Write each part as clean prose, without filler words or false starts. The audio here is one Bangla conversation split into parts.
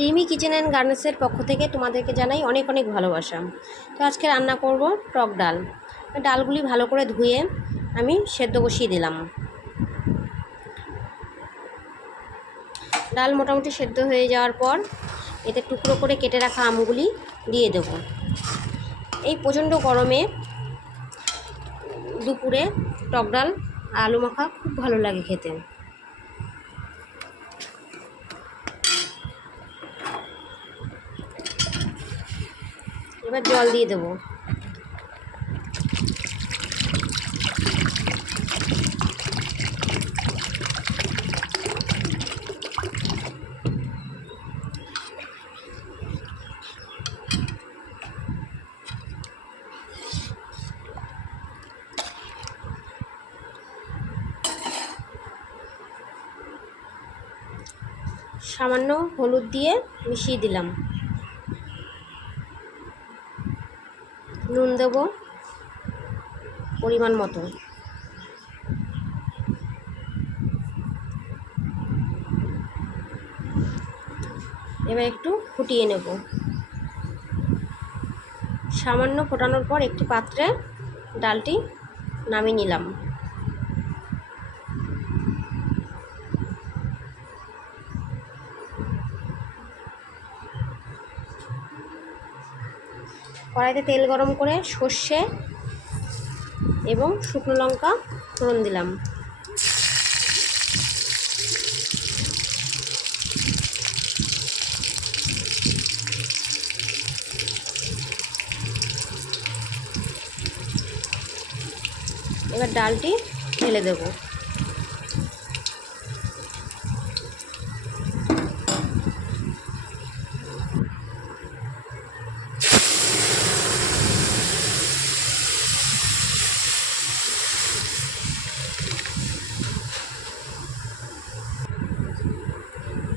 রিমি কিচেন অ্যান্ড গার্মেন্টসের পক্ষ থেকে তোমাদেরকে জানাই অনেক অনেক ভালোবাসা। তো আজকে রান্না করব টক ডাল। ডালগুলি ভালো করে ধুয়ে আমি সেদ্ধ বসিয়ে দিলাম। ডাল মোটামুটি সেদ্ধ হয়ে যাওয়ার পর এতে টুকরো করে কেটে রাখা আমগুলি দিয়ে দেব। এই প্রচণ্ড গরমে দুপুরে টক ডাল আলু মাখা খুব ভালো লাগে খেতে। এবার জল দিয়ে দেবো। সামান্য হলুদ দিয়ে মিশিয়ে দিলাম। নুন দেব পরিমাণ মতো। এবার একটু ফুটিয়ে নেব। সামান্য ফোটানোর পর একটি পাত্রে ডালটি নামিয়ে নিলাম। কড়াইতে তেল গরম করে সর্ষে এবং শুকনো লঙ্কা ফোড়ন দিলাম। এবার ডালটি ঢেলে দেব।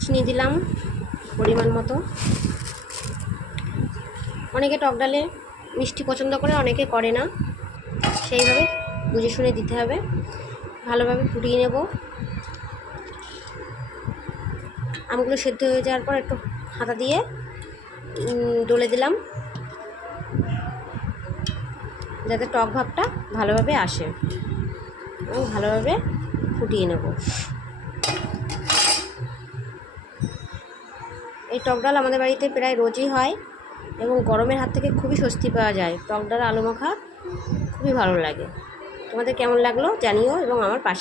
চিনি দিলাম পরিমাণ মতো। অনেকে টক ডালে মিষ্টি পছন্দ করে, অনেকে করে না, সেইভাবে বুঝে শুনে দিতে হবে। ভালোভাবে ফুটিয়ে নেব। আমগুলো সেদ্ধ হয়ে যাওয়ার পর একটু হাতা দিয়ে ডলে দিলাম, যাতে টক ভাবটা ভালোভাবে আসে, এবং ভালোভাবে ফুটিয়ে নেব। এই টক ডাল আমাদের বাড়িতে প্রায় রোজই হয় এবং গরমের হাত থেকে খুবই স্বস্তি পাওয়া যায়। টক ডাল আলু মাখা খুবই ভালো লাগে। তোমাদের কেমন লাগলো জানিও এবং আমার পাশে